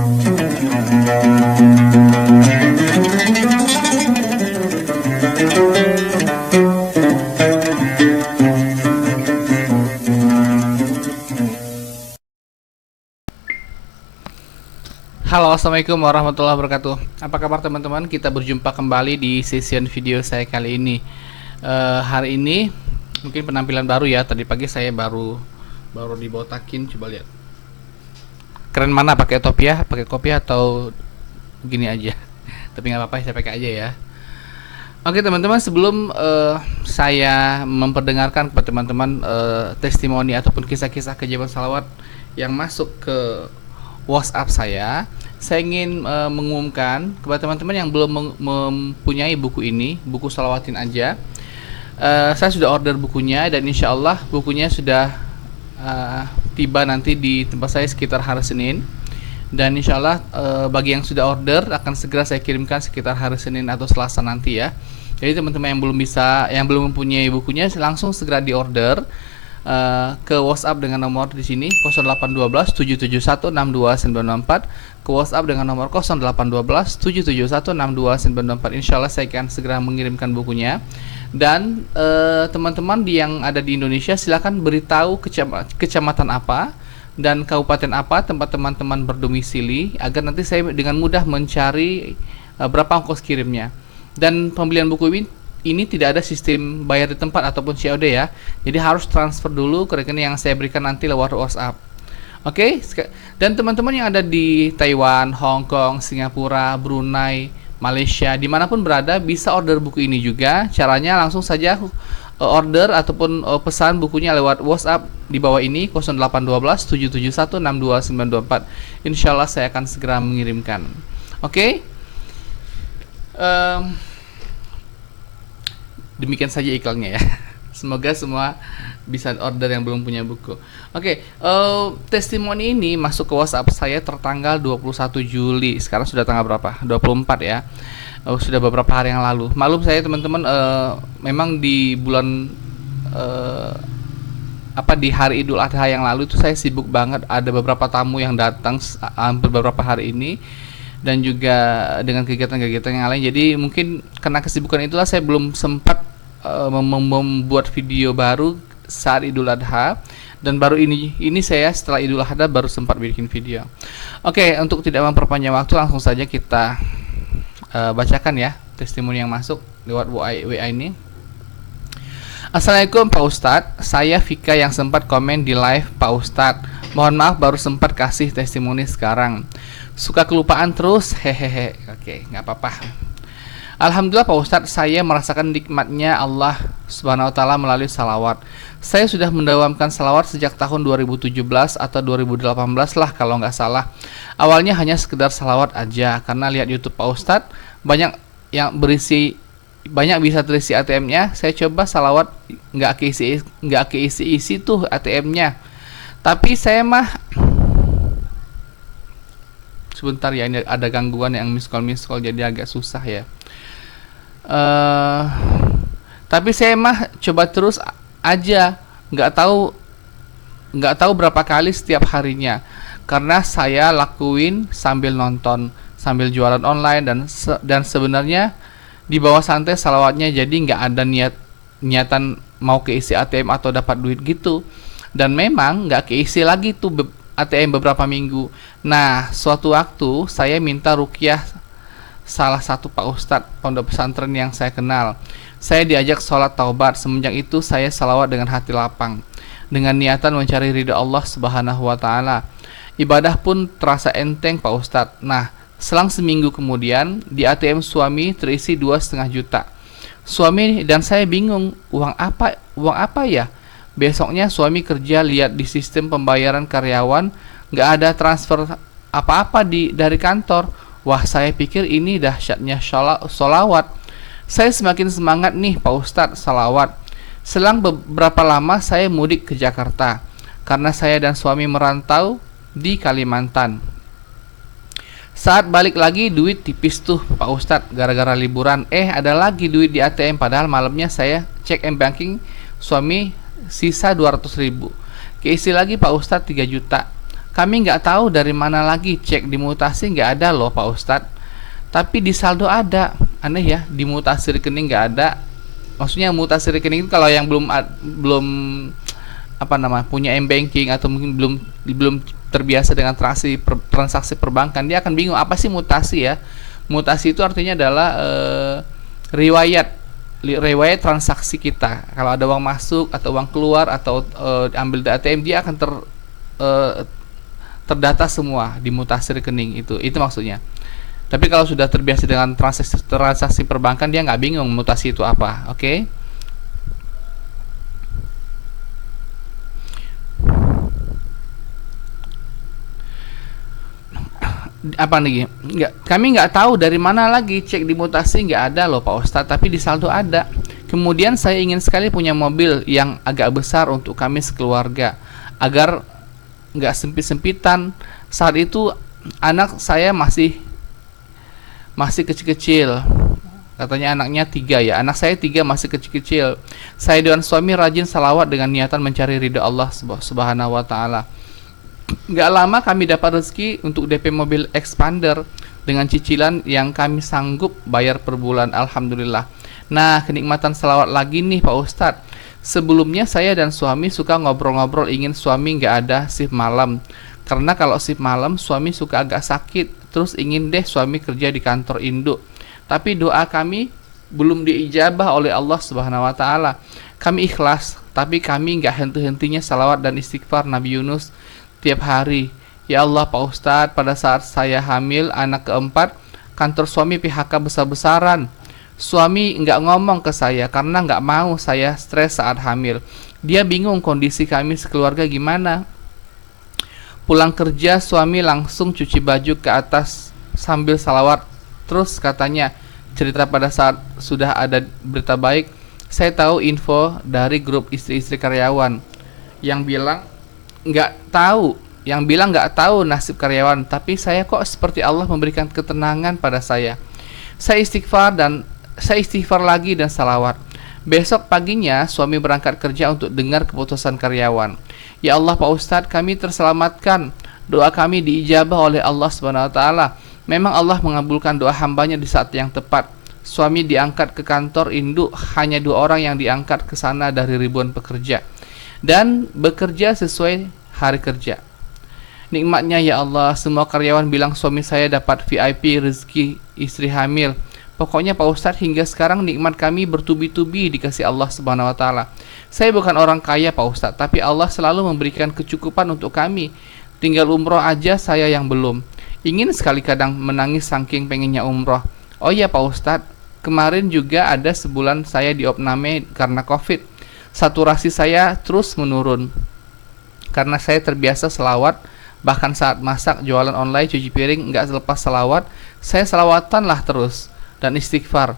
Halo, assalamualaikum warahmatullahi wabarakatuh. Apa kabar teman-teman? Kita berjumpa kembali di session video saya kali ini. Hari ini mungkin penampilan baru ya. Tadi pagi saya baru dibotakin. Coba lihat. Keren mana pakai topi ya? Pakai kopi atau gini aja? Tapi nggak apa-apa, saya pakai aja ya. Oke teman-teman, sebelum saya memperdengarkan kepada teman-teman testimoni ataupun kisah-kisah keajaiban salawat yang masuk ke WhatsApp saya ingin mengumumkan kepada teman-teman yang belum mempunyai buku ini, buku Salawatin aja. Saya sudah order bukunya dan insya Allah bukunya sudah tiba nanti di tempat saya sekitar hari Senin. Dan insya Allah bagi yang sudah order akan segera saya kirimkan sekitar hari Senin atau Selasa nanti ya. Jadi teman-teman yang belum mempunyai bukunya langsung segera diorder ke WhatsApp dengan nomor di sini 0812 771 62924, ke WhatsApp dengan nomor 0812 771 62924. Insyaallah saya akan segera mengirimkan bukunya. Dan teman-teman yang ada di Indonesia silakan beritahu kecamatan apa dan kabupaten apa tempat teman-teman berdomisili agar nanti saya dengan mudah mencari berapa ongkos kirimnya. Dan pembelian buku ini tidak ada sistem bayar di tempat ataupun COD ya. Jadi harus transfer dulu ke rekening yang saya berikan nanti lewat WhatsApp. Oke? Dan teman-teman yang ada di Taiwan, Hong Kong, Singapura, Brunei, Malaysia, dimanapun berada bisa order buku ini juga. Caranya langsung saja order ataupun pesan bukunya lewat WhatsApp di bawah ini 0812 771 62924. Insyaallah saya akan segera mengirimkan. Oke? Demikian saja iklannya ya. Semoga semua bisa order yang belum punya buku. Oke, testimoni ini masuk ke WhatsApp saya tertanggal 21 Juli. Sekarang sudah tanggal berapa? 24 ya. Sudah beberapa hari yang lalu. Maklum saya teman-teman, memang di bulan di hari Idul Adha yang lalu itu saya sibuk banget. Ada beberapa tamu yang datang hampir beberapa hari ini. Dan juga dengan kegiatan-kegiatan yang lain. Jadi mungkin karena kesibukan itulah saya belum sempat membuat video baru saat Idul Adha. Dan baru ini saya setelah Idul Adha baru sempat bikin video. Oke, untuk tidak memperpanjang waktu langsung saja kita bacakan ya testimoni yang masuk lewat WA ini. Assalamualaikum Pak Ustadz, saya Vika yang sempat komen di live Pak Ustadz. Mohon maaf baru sempat kasih testimoni sekarang. Suka kelupaan terus, hehehe. Oke, nggak apa-apa. Alhamdulillah Pak Ustadz, saya merasakan nikmatnya Allah Subhanahu Wa Taala melalui salawat. Saya sudah mendawamkan salawat sejak tahun 2017 atau 2018 lah kalau nggak salah. Awalnya hanya sekedar salawat aja karena lihat YouTube Pak Ustadz banyak bisa terisi ATM-nya. Saya coba salawat nggak keisi tuh ATM-nya. Tapi saya mah sebentar ya, ini ada gangguan yang miss call jadi agak susah ya. Tapi saya mah coba terus aja, nggak tahu berapa kali setiap harinya, karena saya lakuin sambil nonton, sambil jualan online dan sebenarnya di bawah santai salawatnya, jadi nggak ada niatan mau keisi ATM atau dapat duit gitu. Dan memang nggak keisi lagi tuh ATM beberapa minggu. Nah, suatu waktu saya minta ruqyah salah satu Pak Ustadz pondok pesantren yang saya kenal. Saya diajak sholat taubat. Semenjak itu saya salawat dengan hati lapang, dengan niatan mencari ridha Allah Subhanahu Wa Taala. Ibadah pun terasa enteng Pak Ustadz. Nah, selang seminggu kemudian di ATM suami terisi 2,5 juta. Suami dan saya bingung, uang apa ya? Besoknya suami kerja, lihat di sistem pembayaran karyawan nggak ada transfer apa-apa dari kantor. Wah, saya pikir ini dahsyatnya sholawat. Saya semakin semangat nih Pak Ustadz salawat. Selang beberapa lama saya mudik ke Jakarta karena saya dan suami merantau di Kalimantan. Saat balik lagi duit tipis tuh Pak Ustadz gara-gara liburan. Ada lagi duit di ATM, padahal malamnya saya cek m-banking suami sisa 200.000. Keisi lagi Pak Ustadz 3 juta. Kami nggak tahu dari mana lagi, cek di mutasi nggak ada loh Pak Ustadz, tapi di saldo ada. Aneh ya, di mutasi rekening nggak ada. Maksudnya mutasi rekening itu kalau yang belum apa nama punya m-banking atau mungkin belum terbiasa dengan transaksi perbankan, dia akan bingung apa sih mutasi ya. Mutasi itu artinya adalah riwayat transaksi kita. Kalau ada uang masuk atau uang keluar atau ambil di ATM, dia akan terdata semua di mutasi rekening itu maksudnya. Tapi kalau sudah terbiasa dengan transaksi perbankan, dia nggak bingung mutasi itu apa. Oke? Apa nih? Kami nggak tahu dari mana lagi, cek di mutasi nggak ada loh Pak Ustadz, tapi di saldo ada. Kemudian saya ingin sekali punya mobil yang agak besar untuk kami sekeluarga, agar nggak sempit-sempitan. Saat itu anak saya masih kecil-kecil. Katanya anaknya 3 ya. Anak saya 3 masih kecil-kecil. Saya dan suami rajin salawat dengan niatan mencari ridha Allah Subhanahu wa taala. Gak lama kami dapat rezeki untuk DP mobil Expander dengan cicilan yang kami sanggup bayar per bulan. Alhamdulillah. Nah, kenikmatan salawat lagi nih Pak Ustadz. Sebelumnya saya dan suami suka ngobrol-ngobrol ingin suami gak ada shift malam. Karena kalau shift malam suami suka agak sakit. Terus ingin deh suami kerja di kantor induk. Tapi doa kami belum diijabah oleh Allah Subhanahu wa taala. Kami ikhlas, tapi kami gak henti-hentinya salawat dan istighfar Nabi Yunus tiap hari. Ya Allah Pak Ustadz, pada saat saya hamil anak keempat, kantor suami PHK besar-besaran. Suami nggak ngomong ke saya karena nggak mau saya stres saat hamil. Dia bingung kondisi kami sekeluarga gimana. Pulang kerja suami langsung cuci baju ke atas sambil salawat. Terus katanya cerita pada saat sudah ada berita baik, saya tahu info dari grup istri-istri karyawan yang bilang nggak tahu nasib karyawan, tapi saya kok seperti Allah memberikan ketenangan pada saya. Saya istighfar lagi dan salawat. Besok paginya suami berangkat kerja untuk dengar keputusan karyawan. Ya Allah Pak Ustadz, kami terselamatkan. Doa kami diijabah oleh Allah Subhanahu wa taala. Memang Allah mengabulkan doa hambanya di saat yang tepat. Suami diangkat ke kantor induk, hanya 2 orang yang diangkat ke sana dari ribuan pekerja. Dan bekerja sesuai hari kerja. Nikmatnya ya Allah, semua karyawan bilang suami saya dapat VIP rezeki istri hamil. Pokoknya Pak Ustadz, hingga sekarang nikmat kami bertubi-tubi dikasih Allah Subhanahu wa taala. Saya bukan orang kaya Pak Ustadz, tapi Allah selalu memberikan kecukupan untuk kami. Tinggal umroh aja saya yang belum. Ingin sekali kadang menangis saking pengennya umroh. Oh ya Pak Ustadz, kemarin juga ada sebulan saya diopname karena COVID. Saturasi saya terus menurun karena saya terbiasa selawat. Bahkan saat masak, jualan online, cuci piring, nggak selepas selawat, saya selawatan lah terus dan istighfar.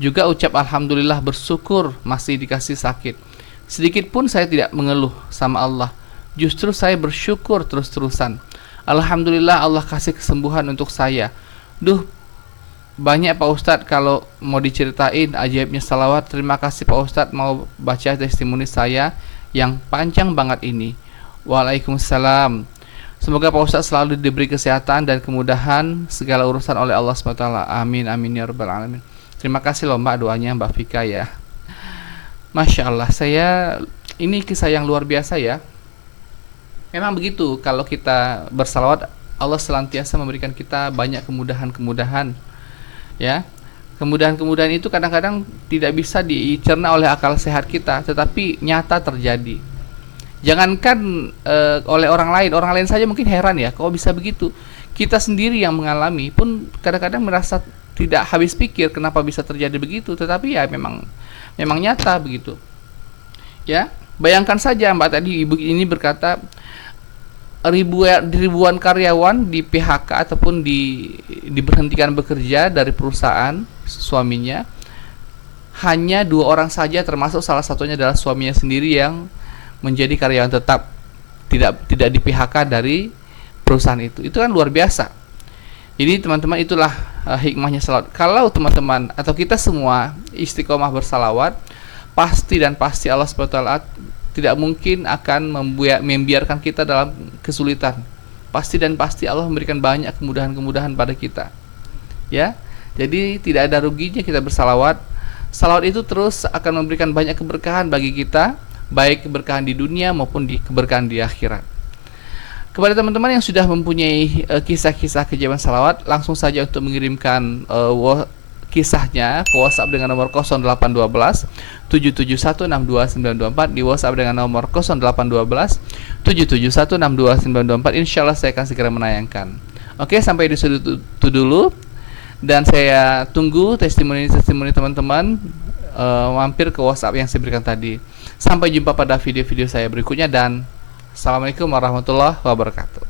Juga ucap alhamdulillah, bersyukur masih dikasih sakit. Sedikit pun saya tidak mengeluh sama Allah. Justru saya bersyukur terus-terusan. Alhamdulillah Allah kasih kesembuhan untuk saya. Duh, banyak Pak Ustadz kalau mau diceritain ajaibnya salawat. Terima kasih Pak Ustadz mau baca testimoni saya yang panjang banget ini. Waalaikumsalam. Semoga Pak Ustadz selalu diberi kesehatan dan kemudahan segala urusan oleh Allah SWT. Amin amin ya rabbal alamin. Terima kasih loh Mbak doanya Mbak Vika ya. Masya Allah, ini kisah yang luar biasa ya. Memang begitu, kalau kita bersalawat Allah senantiasa memberikan kita banyak kemudahan-kemudahan ya. Kemudahan-kemudahan itu kadang-kadang tidak bisa dicerna oleh akal sehat kita, tetapi nyata terjadi. Jangankan oleh orang lain saja mungkin heran ya, kok bisa begitu. Kita sendiri yang mengalami pun kadang-kadang merasa tidak habis pikir kenapa bisa terjadi begitu, tetapi ya memang nyata begitu. Ya, bayangkan saja Mbak tadi ibu ini berkata ribuan karyawan di PHK ataupun diberhentikan bekerja dari perusahaan suaminya. Hanya 2 orang saja, termasuk salah satunya adalah suaminya sendiri yang menjadi karyawan tetap, tidak di PHK dari perusahaan itu. Itu kan luar biasa. Jadi teman-teman, itulah hikmahnya salawat. Kalau teman-teman atau kita semua istiqomah bersalawat, pasti Allah SWT tidak mungkin akan membiarkan kita dalam kesulitan. pasti dan pasti Allah memberikan banyak kemudahan-kemudahan pada kita. Ya, jadi tidak ada ruginya kita bersalawat. Salawat itu terus akan memberikan banyak keberkahan bagi kita, baik keberkahan di dunia maupun keberkahan di akhirat. Kepada teman-teman yang sudah mempunyai kisah-kisah keajaiban salawat, langsung saja untuk mengirimkan kisahnya ke WhatsApp dengan nomor 0812 771 62924, di WhatsApp dengan nomor 0812 771 62924. Insyaallah saya akan segera menayangkan. Oke, sampai di situ dulu, dan saya tunggu testimoni teman-teman mampir ke WhatsApp yang saya berikan tadi. Sampai jumpa pada video-video saya berikutnya, dan Assalamualaikum warahmatullahi wabarakatuh.